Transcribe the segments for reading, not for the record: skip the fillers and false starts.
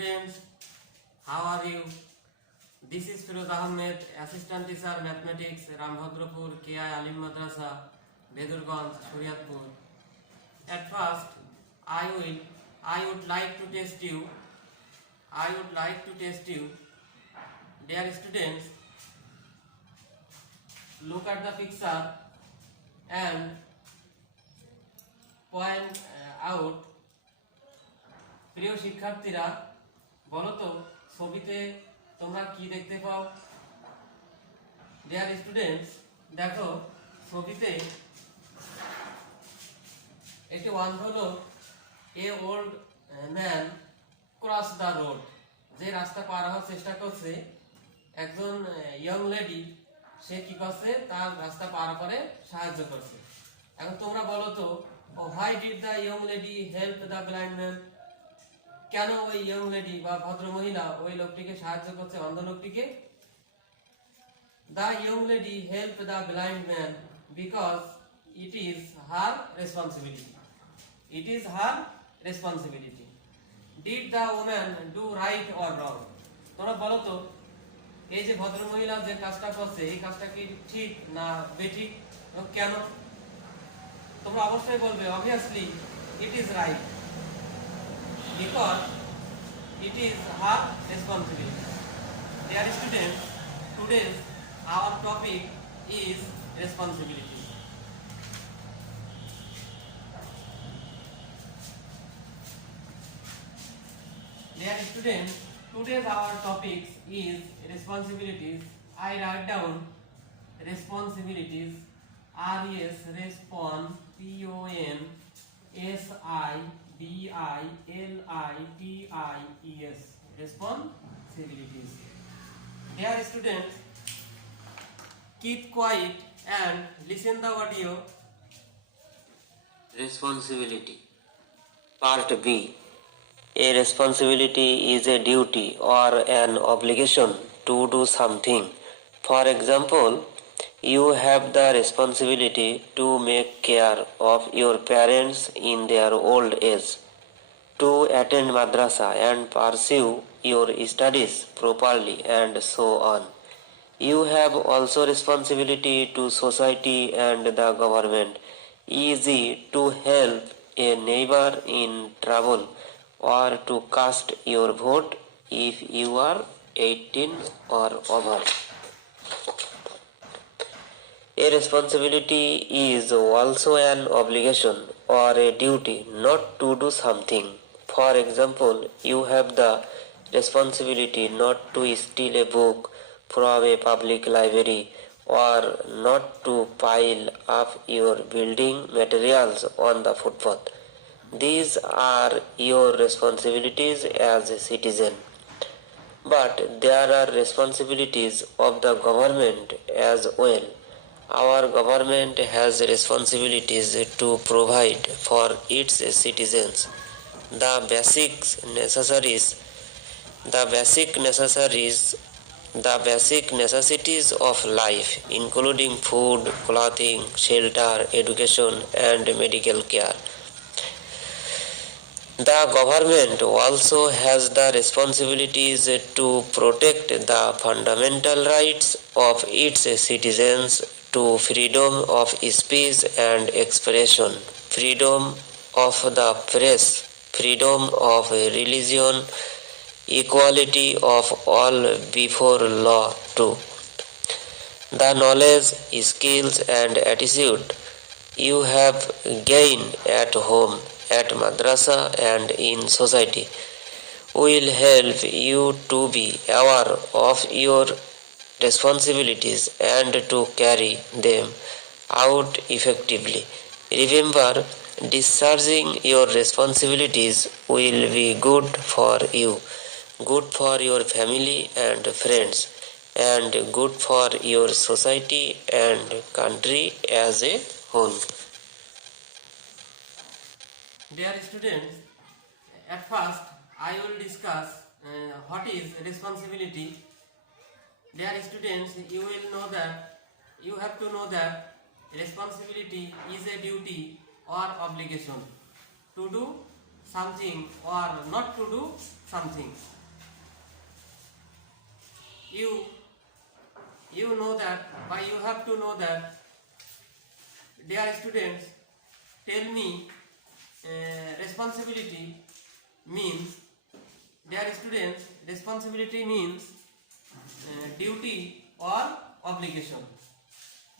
students, how are you? This is Firoz Ahmed, Assistant Teacher Mathematics, Rambhadrapur, KI Alim Madrasa, Bedurganj, Shariatpur. At first, I would like to test you. Dear students, look at the picture and point out. প্রিয় শিক্ষার্থীরা, বলো তো ছবিতে তোমরা কি দেখতে পাও? Dear students, দেখো ছবিতে একটি ওয়ান হলো a old man cross the road, যে রাস্তা পার হওয়ার চেষ্টা করছে। একজন ইয়ং লেডি, সে কি করছে? তার রাস্তা পার করে সাহায্য করছে। এখন তোমরা বলো তো, why did the young lady help the blind man? কেন ওই ইয়ং লেডি বা ভদ্র মহিলা ওই লোকটিকে সাহায্য করছে, অন্ধ লোকটিকে? The young lady help the blind man because it is her responsibility. Did the woman do right or wrong? তোমরা বলো তো, এই যে ভদ্র মহিলা যে কাজটা করছে, এই কাজটা কি ঠিক না বেঠিক, কেন? তোমরা অবশ্যই বলবে obviously it is right, because it is her responsibility. Dear students, today our topic is responsibility. Dear students, today's our topic is responsibilities. I write down responsibilities. R-E-S, respon, P-O-N-S-I-B-I-L-I-T-I-E-S, responsibilities. Dear students, keep quiet and listen the audio. Responsibility. Part B. A responsibility is a duty or an obligation to do something. For example, you have the responsibility to make care of your parents in their old age, to attend madrasa and pursue your studies properly, and so on. You have also responsibility to society and the government, e.g. to help a neighbor in trouble or to cast your vote if you are 18 or over. A responsibility is also an obligation or a duty not to do something. For example, you have the responsibility not to steal a book from a public library or not to pile up your building materials on the footpath. These are your responsibilities as a citizen. But there are responsibilities of the government as well. Our government has responsibilities to provide for its citizens the basic necessities of life, including food, clothing, shelter, education, and medical care. The government also has the responsibilities to protect the fundamental rights of its citizens to freedom of speech and expression, freedom of the press, freedom of religion, equality of all before law too. The knowledge, skills and attitude you have gained at home, at madrasa and in society will help you to be aware of your responsibilities and to carry them out effectively. Remember, discharging your responsibilities will be good for you, good for your family and friends, and good for your society and country as a whole. Dear students, at first I will discuss what is responsibility. Dear students, you have to know that responsibility is a duty or obligation to do something or not to do something. You know that, but you have to know that. Dear students, tell me, responsibility means, dear students, responsibility means duty or obligation.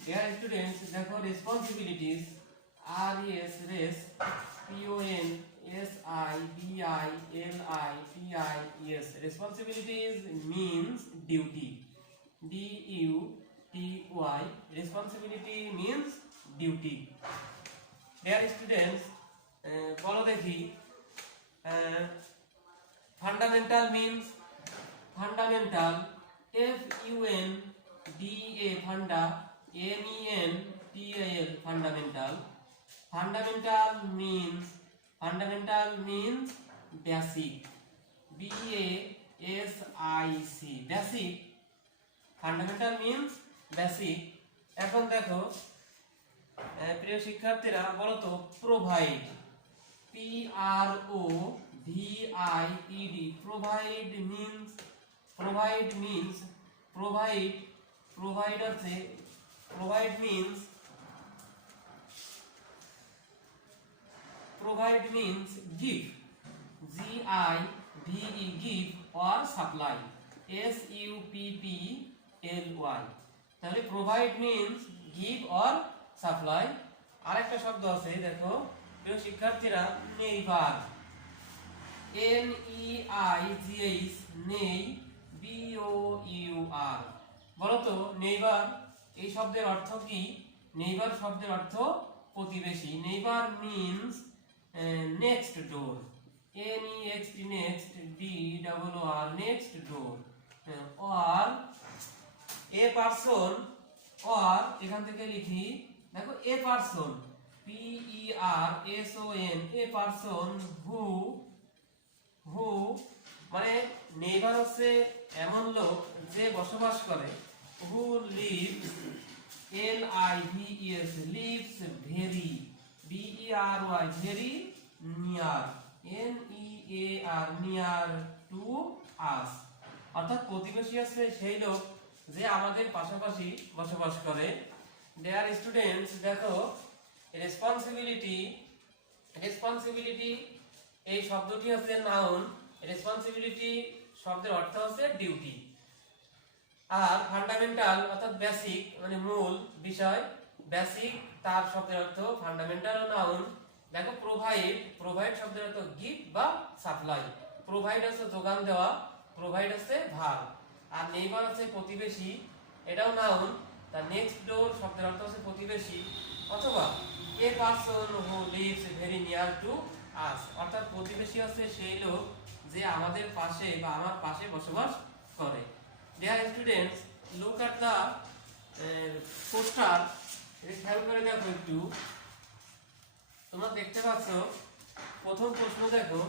Dear students, therefore responsibilities RES res PONSIBILITIES, responsibilities means duty, DUTY, responsibility means duty. Dear students, বলো দেখি, fundamental means, fundamental, FUNDA, funda, MENTAL, fundamental. Fundamental means basic, BASIC, basic. Fundamental means basic. এখন দেখো প্রিয় শিক্ষার্থীরা, বলো তো provide, PROVIED, provide means, provide আছে, provide means give, GIVE, give or supply, SUPPLY. তাহলে provide means give or supply. আরেকটা শব্দ আছে দেখো প্রিয় শিক্ষার্থীরা, নেইবার, NEIGH, নেই, BOUR। বলো তো নেইবার এই শব্দের অর্থ কি? নেইবার শব্দের অর্থ প্রতিবেশী। Neighbour means next door, NEXT, next, DOOR, next door. or a person, or এখান থেকে লিখি দেখো a person, PERSON, a person who মানে নেইবার হচ্ছে এমন লোক যে বসবাস করে, who lives, LIVES, lives very, BERY, very near, NEAR, near to us, অর্থাৎ প্রতিবেশী আছে সেই লোক যে আমাদের পাশাপাশি বসবাস করে। ডিয়ার স্টুডেন্টস, দেখো রেসপন্সিবিলিটি এই শব্দটি হচ্ছে নাউন, রেসপন্সিবিলিটি শব্দের অর্থ হচ্ছে ডিউটি। আর ফান্ডামেন্টাল অর্থাৎ বেসিক মানে মূল বিষয়, বেসিক তার শব্দের অর্থ ফান্ডামেন্টাল ও নাউন। দেখো প্রোভাইড শব্দের অর্থ গিভ বা সাপ্লাই, প্রোভাইড হচ্ছে যোগান দেওয়া, প্রোভাইড হচ্ছে ভার। আর নেইবার হচ্ছে প্রতিবেশী, এটাও নাউন। তার নেক্সট ডোর শব্দের অর্থ হচ্ছে প্রতিবেশী, অথবা a person who leaves very near to us, অর্থাৎ প্রতিবেশী হচ্ছে সেই লোক যে আমাদের পাশে বা আমার পাশে বসবাস করে। Dear students, look at the poster, খেয়াল করে দেখো একটু, তোমরা দেখতে পাচ্ছ প্রথম প্রশ্ন দেখো,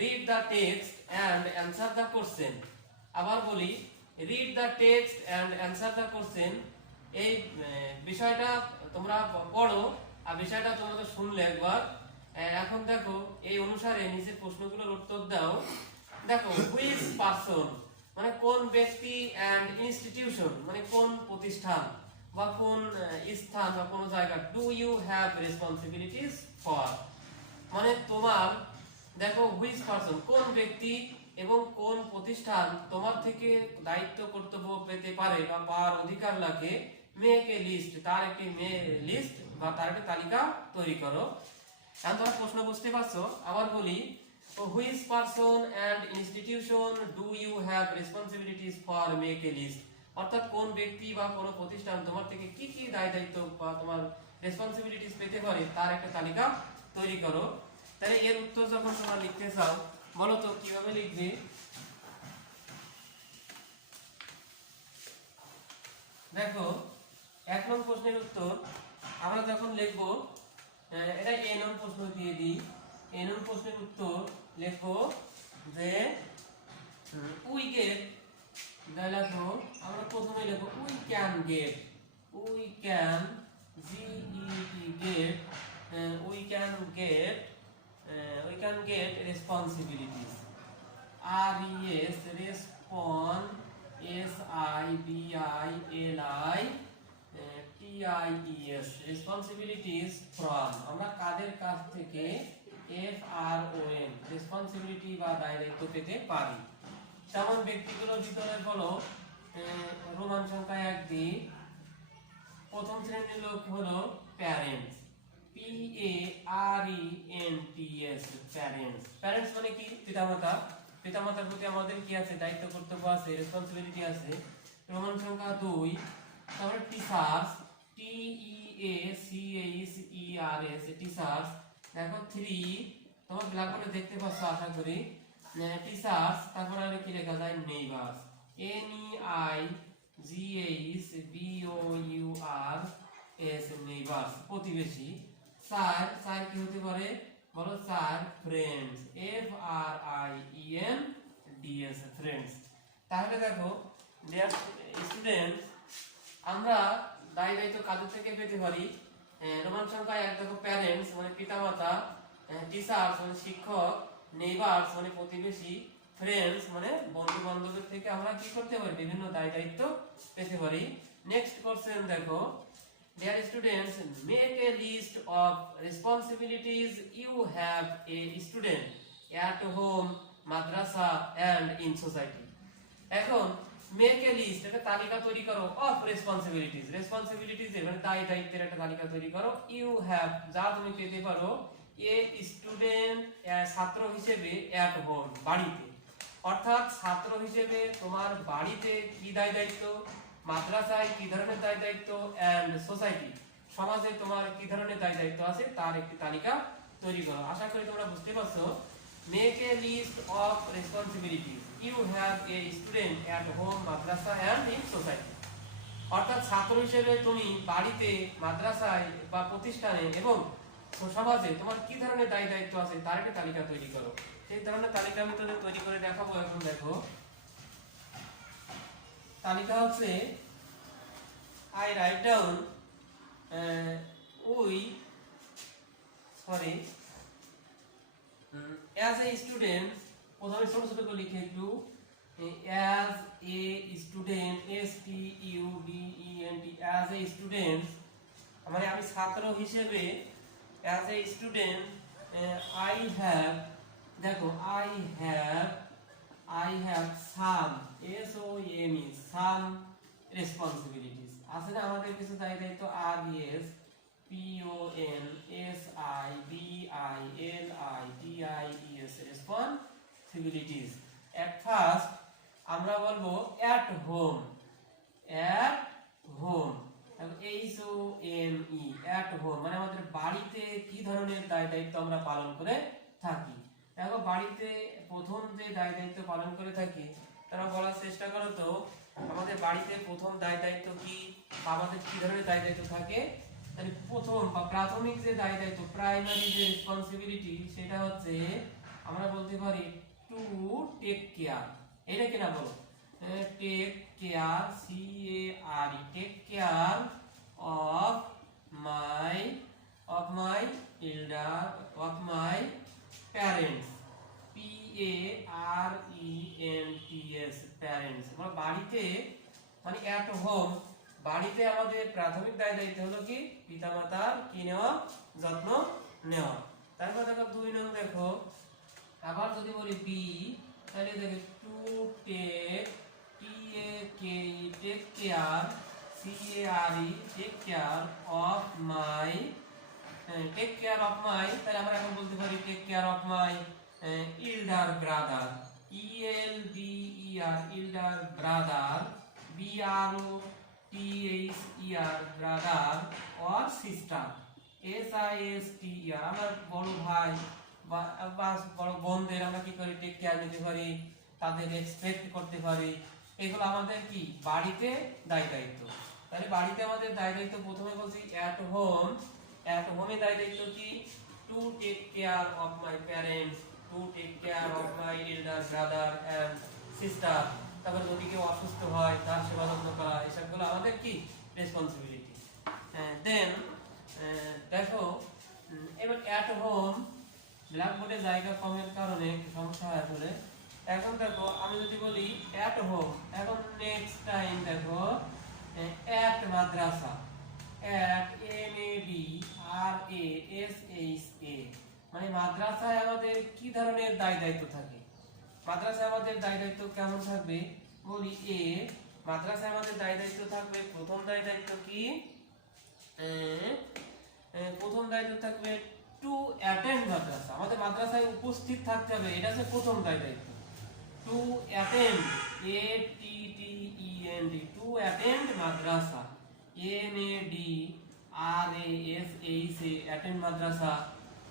read the text and answer the question. আবার বলি, read the text and answer the question. এই বিষয়টা তোমরা পড়ো আর বিষয়টা তোমরা শুনলে একবার। এখন দেখো এই অনুসারে নিচের প্রশ্নগুলোর উত্তর দাও। দেখো, হুইচ পারসন মানে কোন ব্যক্তি, অ্যান্ড ইনস্টিটিউশন মানে কোন প্রতিষ্ঠান বা কোন স্থান বা কোন জায়গা, do you have responsibilities for, মানে তোমার, দেখো হুইচ পারসন কোন ব্যক্তি এবং কোন প্রতিষ্ঠান তোমার থেকে দায়িত্ব কর্তব্য পেতে পারে বা পাওয়ার অধিকার লাগে, মেক এ লিস্ট, তার একটি লিস্ট বা তার একটি তালিকা তৈরি করো। এখন তোমরা প্রশ্ন বুঝতে পারছো। আবার বলি, which person and institution do you have responsibilities for, make a list, অর্থাৎ কোন ব্যক্তি বা কোন প্রতিষ্ঠান তোমার থেকে কি কি দায়িত্ব বা তোমার রেসপন্সিবিলিটিস পেতে পারে তার একটা তালিকা তৈরি করো। তাহলে এর উত্তর যখন তোমরা লিখতে চাও, বলো তো কিভাবে লিখবে? দেখো 1 নং প্রশ্নের উত্তর আমরা যখন লিখবো, এটা a নং প্রশ্ন দিয়ে দিই। a নং প্রশ্নের উত্তর লিখবো যে উই গেট, দেখো আমরা প্রথমে লিখবো we can get, we can GET get, we can get responsibilities, RES respon, SIBILI responsibilities from, আমরা কাদের কাছ থেকে FROM রেসপন্সিবিলিটি বা দায় দায়িত্ব পেতে পারি। তেমন ব্যক্তিগুলোর ভিতরে হলো রোমান সংখ্যা 1 দিয়ে প্রথম শ্রেণীর লোক হলো প্যারেন্টস, PARENTS প্যারেন্টস। প্যারেন্টস মানে কি? পিতামাতা। পিতামাতার প্রতি আমাদের কি আছে? দায়িত্ব কর্তব্য আছে, রেসপন্সিবিলিটি আছে। রোমান সংখ্যা 2, তারপরে টিচার্স, TEACHERS টিচার্স। দেখো 3 তোমার ব্ল্যাকবোর্ডে দেখতে পাচ্ছ আশা করি, টিচার্স। তারপরে আর কি লেখা যায়? নেইবার্স, NEIGHBOURS নেইবার্স প্রতিবেশী। চার, চার কি হতে পারে বলো? চার ফ্রেন্ডস, FRIENDS ফ্রেন্ডস। তাহলে দেখো ডিয়ার স্টুডেন্টস, আমরা দায় দায়িত্ব কাদের থেকে পেতে পারি? রোমান সংখ্যা 1 দেখো প্যারেন্টস মানে পিতামাতা, টিচার্স মানে শিক্ষক, নেইবার্স মানে প্রতিবেশী, ফ্রেন্ডস মানে বন্ধু বান্ধবের থেকে আমরা কি করতে পারি? বিভিন্ন দায় দায়িত্ব পেতে পারি। নেক্সট কোশ্চেন দেখো, dear students, make a list of responsibilities you have a student at home, madrasa and in society. এখন মেক এ লিস্ট, একটা তালিকা তৈরি করো অফ রেসপন্সিবিলিটিস, রেসপন্সিবিলিটিস মানে দায় দায়িত্বের একটা তালিকা তৈরি করো। ইউ হ্যাভ যা তুমি পেতে পারো, এ স্টুডেন্ট ছাত্র হিসেবে অ্যাট হোম বাড়িতে, অর্থাৎ ছাত্র হিসেবে তোমার বাড়িতে কি দায় দায়িত্ব, মাদ্রাসায় কি ধরনের দায় দায়িত্ব, এন্ড সোসাইটি সমাজে তোমার কি ধরনের দায় দায়িত্ব আছে তার একটি তালিকা তৈরি করো। আশা করি তোমরা বুঝতে পারছো। Make a list of responsibilities you have a student at home, madrasa and in society. অর্থাৎ ছাত্র হিসেবে তুমি বাড়িতে, মাদ্রাসায় বা প্রতিষ্ঠানে এবং সমাজে তোমার কি ধরনের দায় দায়িত্ব আছে তার একটা তালিকা তৈরি করো। সেই ধরনের তালিকা আমি তোদের তৈরি করে দেখাবো। এখন দেখো তালিকা হচ্ছে, I write down as a student, প্রথমে ছোট ছোট করে লিখে একটু, as a student, STUDENT, as a student মানে আমি ছাত্র হিসেবে, as a student I have, দেখো I have some, SOME some responsibilities আছে না আমাদের কিছু দায় দায়িত্ব, RES PONSIBILITIES responsibilities. At first আমরা বলবো at home, at home HOME at home মানে আমাদের বাড়িতে কি ধরনের দায় দায়িত্ব আমরা পালন করে থাকি। দেখো বাড়িতে প্রথম যে দায় দায়িত্ব পালন করে থাকি তারা বলার চেষ্টা করো তো, আমাদের বাড়িতে প্রথম দায় দায়িত্ব কি, আমাদের কি ধরনের দায় দায়িত্ব থাকে। তাহলে প্রথম বা প্রাথমিক যে দায় দায়িত্ব, প্রাইমারি যে রেসপন্সিবিলিটি, সেটা হচ্ছে আমরা বলতে পারি টু টেক কেয়ার। এটা কিনা বলো? Take care, CARE take care of my elder, of my parents, PARENTS parents. আমরা বাড়িতে মানে অ্যাট হোম, বাড়িতে আমাদের প্রাথমিক দায় দায়িত্ব হলো কি, পিতামাতার কি নেওয়া, যত্ন নেওয়া। তারপর দেখো 2 নং দেখো, আবার যদি বলি বি, তাহলে দেখো to take, TAKE take care, CARE take care of my, take care of my, তাহলে আমরা এখন বলতে পারি take care of my elder brother, ELDER elder brother, BROTHER brother or sister, SISTER আমার বড় ভাই বা বড় বোনদের আমরা কি করি, টেক কেয়ার নিতে পারি, তাদের রেসপেক্ট করতে পারি। এগুলো আমাদের কি বাড়িতে দায় দায়িত্ব। তাহলে বাড়িতে আমাদের দায় দায়িত্ব প্রথমে বলছি অ্যাট হোম, অ্যাট হোমে দায় দায়িত্ব কি, to take care of my parents, to take care of my elder brother and sister. তারপর যদি কেউ অসুস্থ হয় তার সেবা যত্ন করা, এসবগুলো আমাদের কি রেসপন্সিবিলিটি। দেন দেখো এবার অ্যাট হোম ব্ল্যাকবোর্ডে জায়গা কমের কারণে একটু সমস্যা হয় আসলে। এখন দেখো আমি যদি বলি অ্যাট হোম, এখন নেক্সট টাইম দেখো অ্যাট মাদ্রাসা, অ্যাট MADRASA, মানে মাদ্রাসায় আমাদের কি ধরনের দায় দায়িত্ব থাকে? মাদ্রাসায় আমাদের দায় দায়িত্ব কেমন থাকবে? বলি এ, মাদ্রাসায় আমাদের দায় দায়িত্ব থাকবে, প্রথম দায় দায়িত্ব কি? প্রথম দায়িত্ব থাকবে টু অ্যাটেন্ড মাদ্রাসা, আমাদের মাদ্রাসায় উপস্থিত থাকতে হবে, এটা হচ্ছে প্রথম দায় দায়িত্ব। To attend, ATTEND, to attend madrasa, MADRASA, attend madrasa,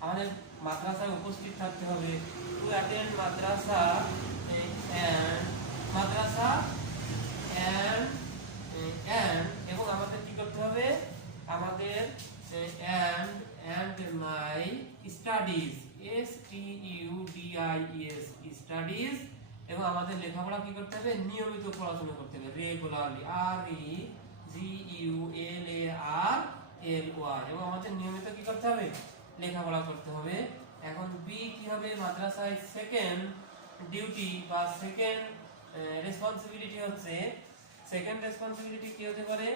আমাদের মাদ্রাসায় উপস্থিত থাকতে হবে। To attend madrasa and madrasa and এবং আমাদের কি করতে হবে? আমাদের and my studies, STUDIES, studies, এবং আমাদের লেখাপড়া কি করতে হবে? নিয়মিত পড়াশোনা করতে হবে, রেগুলারলি, REGULARLY, এবং আমাদের নিয়মিত কি করতে হবে? লেখাপড়া করতে হবে। এখন বি কি হবে? মাদ্রাসায় সেকেন্ড ডিউটি বা সেকেন্ড রেসপন্সিবিলিটি হচ্ছে, সেকেন্ড রেসপন্সিবিলিটি কি হতে পারে?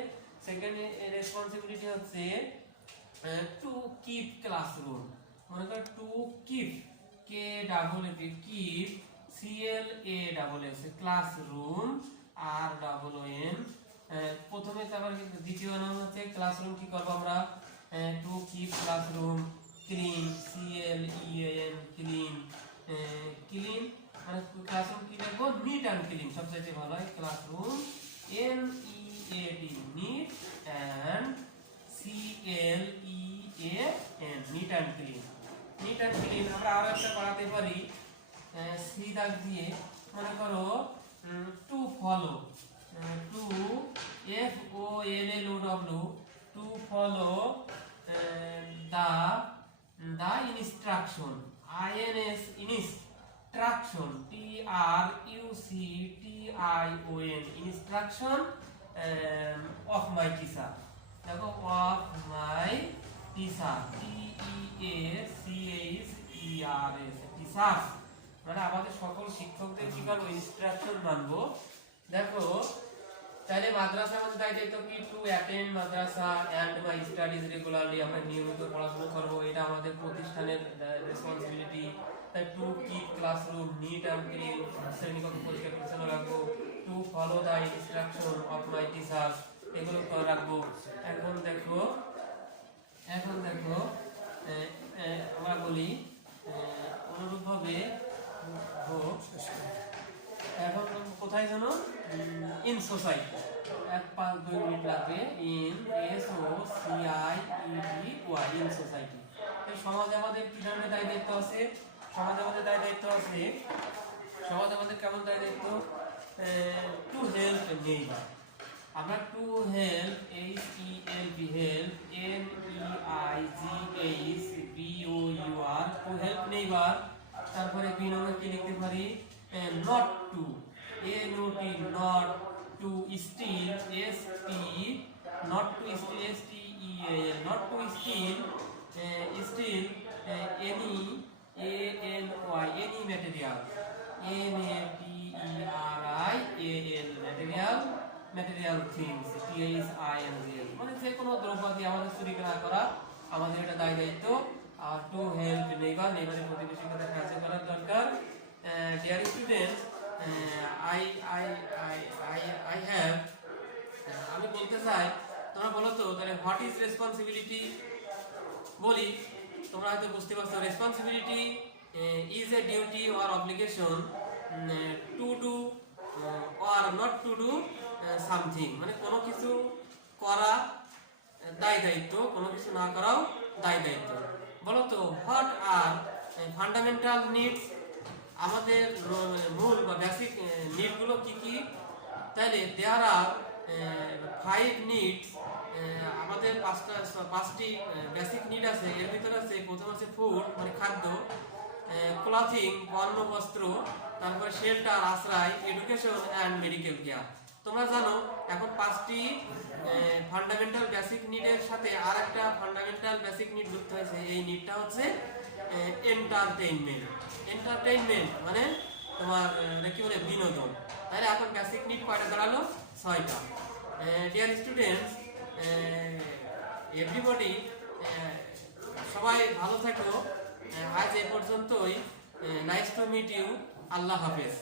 সেকেন্ড রেসপন্সিবিলিটি হচ্ছে টু কিপ ক্লাসরুম, মনে করো to keep, KEEP, CLASS, classroom, ROOM, প্রথমে তারপর দ্বিতীয় নাম হচ্ছে ক্লাসরুম কি করব আমরা? To keep classroom clean, CLEAN, clean, clean, মানে ক্লাসরুম কি লিখবো? নিট অ্যান্ড ক্লিন, সবচেয়ে ভালো হয় classroom, NEAT, neat, and CLEAN, neat and clean, neat and clean. আমরা আরো একটা বাড়াতে পারি সি দাগ দিয়ে, মনে করো to follow, to FOLLOW, to follow the instruction, INS, instruction, TRUCTION, instruction of my teacher, দেখো of my teacher, TEACHERS, teachers, মানে আমাদের সকল শিক্ষকদের কি করবো? ইনস্ট্রাকশন মানবো। দেখো তাহলে মাদ্রাসা আমাদের দায় দায়িত্ব কি? To attend madrasa and my studies regularly, আমরা নিয়মিত পড়াশোনা করব, এটা আমাদের প্রতিষ্ঠানের রেসপন্সিবিলিটি। তাই to keep classroom neat and clean, শ্রেণীকক্ষ পরিষ্কার পরিচ্ছন্ন রাখবো। To follow the instruction of my teachers, এগুলো রাখবো। এখন দেখো আমরা বলি অনুরূপভাবে এখন কোথায় জানো? ইন সোসাইটি, 1-5-2 মিনিট লাগবে। In SOCIETY, in society. সমাজে আমাদের কি ধরনের দায় দায়িত্ব আছে? সমাজে আমাদের দায় দায়িত্ব আছে, সমাজে আমাদের কেমন দায় দায়িত্ব? টু হেল্প নেইবার, আমরা to help, HELP, help, NEIGHBOUR, to help neighbour. তারপরে বি নম্বর কি লিখতে পারি? Not to, NOT, not to steal, not to steal, STEAL, not to steal any material, material things, TINGS, মানে যে কোনো দ্রব্যাদি আমাদের চুরি না করা, আমাদের এটা দায় দায়িত্ব। আর টু হেল্প নেইবার, নেইবারের প্রতিবেশীর সাথে সাহায্য করার দরকার। ডিয়ার স্টুডেন্টস, I have, আমি বলতে চাই, তোমরা বলো তো তাহলে হোয়াট ইজ রেসপন্সিবিলিটি? বলি, তোমরা হয়তো বুঝতে পারছো। Responsibility is a duty or obligation to do or not to do something, মানে কোনো কিছু করা দায় দায়িত্ব, কোনো কিছু না করাও দায় দায়িত্ব। বলো তো হোয়াট আর ফান্ডামেন্টাল নিডস, আমাদের মূল বা বেসিক নিডগুলো কি কি? তাহলে দেয়ার আর 5 নিডস, আমাদের পাঁচটি বেসিক নিড আছে। এর ভিতরে আছে, প্রথম আছে ফুড, মানে খাদ্য, ক্লথিং, বর্ণ বস্ত্র, তারপরে শেল্টার, আশ্রয়, এডুকেশন অ্যান্ড মেডিকেল কেয়ার। তোমরা জানো এখন 5টি ফান্ডামেন্টাল বেসিক নিডের সাথে আর একটা ফান্ডামেন্টাল বেসিক নিড যুক্ত হয়েছে। এই নিডটা হচ্ছে এন্টারটেইনমেন্ট। এন্টারটেইনমেন্ট মানে তোমার কি বলে বিনোদন। তাহলে এখন বেসিক নিড কয়টা দাঁড়ালো? 6টা। ডিয়ার স্টুডেন্টস, এভরিবডি, সবাই ভালো থাকো। আজ এই পর্যন্তই। Nice to meet you. আল্লাহ হাফেজ।